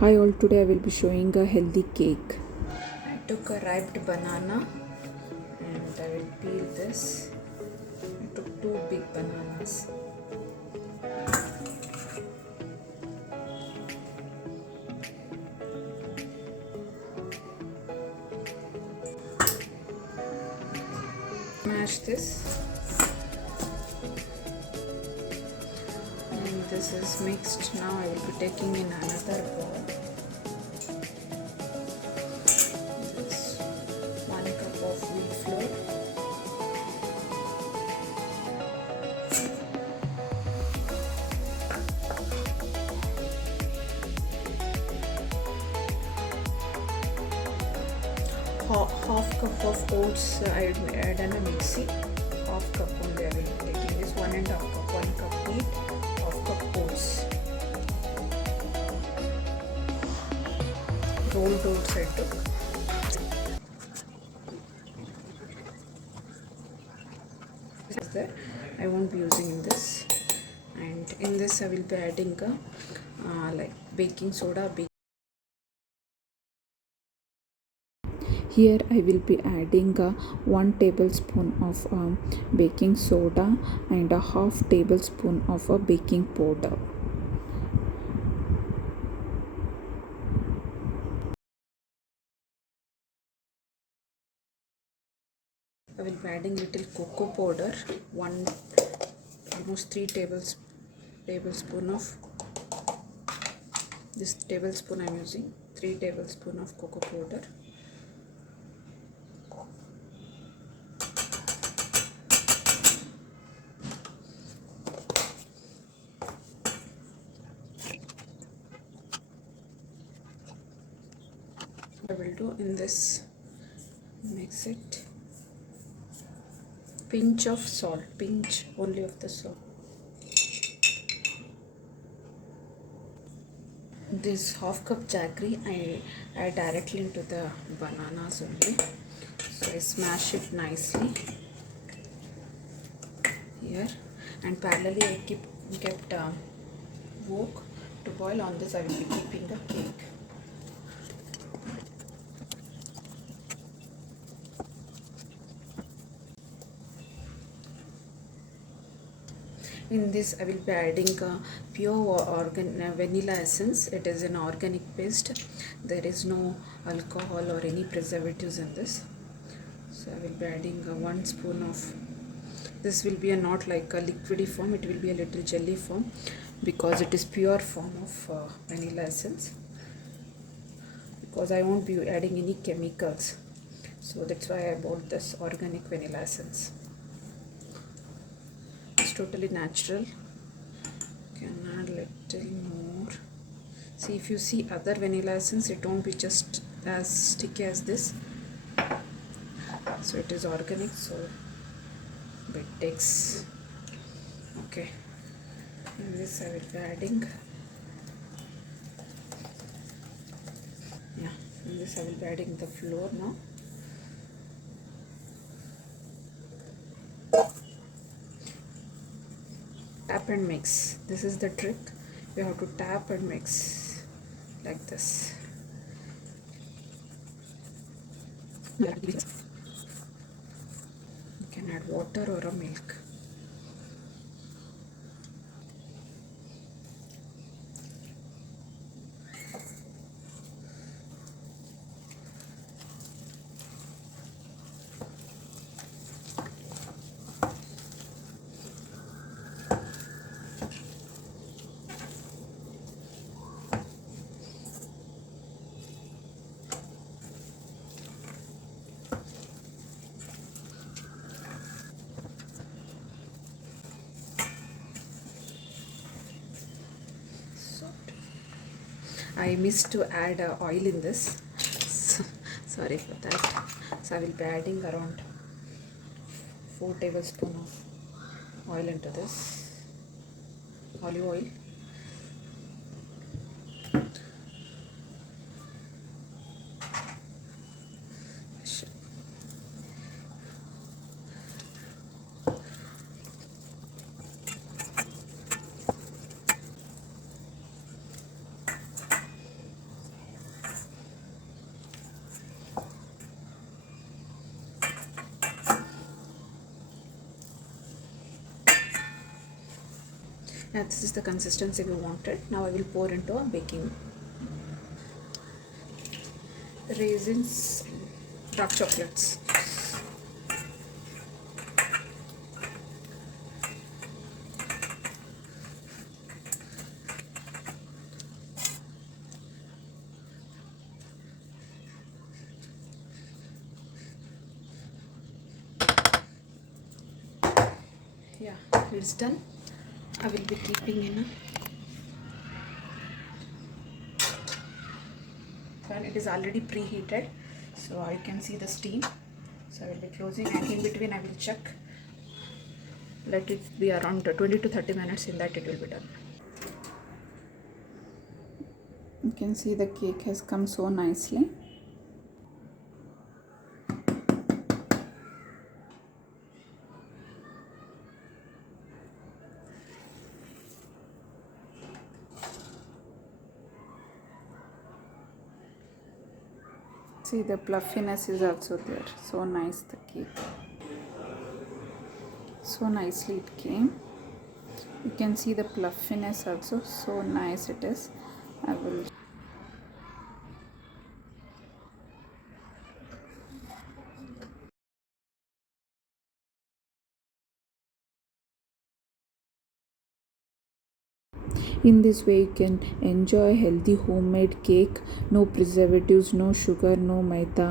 Hi all, today I will be showing a healthy cake. I took a ripe banana and I will peel this. I took two big bananas. Mash this. And this is mixed. Now I will be taking in another bowl. This 1 cup of wheat flour. Half cup of oats I add in a mixie. Half cup only I will be taking this 1.5 cup, 1 cup wheat, half cup oats. Rolled oats I took. This is there. I won't be using this. And in this I will be adding like baking soda. Here I will be adding 1 tablespoon of baking soda and a half tablespoon of baking powder. I will be adding little cocoa powder, almost 3 tablespoon of this tablespoon I am using 3 tablespoon of cocoa powder. I will do in this, mix it, pinch of salt, pinch only of the salt. This half cup jaggery I add directly into the bananas only, so I smash it nicely here, and parallelly I kept wok to boil. On this I will be keeping the cake. In this I will be adding pure vanilla essence. It is an organic paste. There is no alcohol or any preservatives in this. So I will be adding 1 spoon of this. Will be a not like a liquidy form, it will be a little jelly form because it is pure form of vanilla essence, because I won't be adding any chemicals, so that's why I bought this organic vanilla essence. It's totally natural. Can add little more. See, if you see other vanilla essence, it won't be just as sticky as this, so it is organic, so it takes. Okay, in this I will be adding, in this I will be adding the flour now. Tap and mix. This is the trick. You have to tap and mix like this. You can add water or a milk. I missed to add oil in this. Sorry for that. So I will be adding around 4 tablespoons of oil into this. Olive oil. This is the consistency we wanted. Now I will pour into a baking. Raisins, dark chocolates. Yeah, it's done. I will be keeping in a pan. It is already preheated, so I can see the steam. So I will be closing, and in between I will check. Let it be around 20 to 30 minutes. In that it will be done. You can see the cake has come so nicely. See, the fluffiness is also there. So nice the cake. So nicely it came. You can see the fluffiness also. So nice it is. I will. In this way, you can enjoy healthy homemade cake. No preservatives, no sugar, no maida.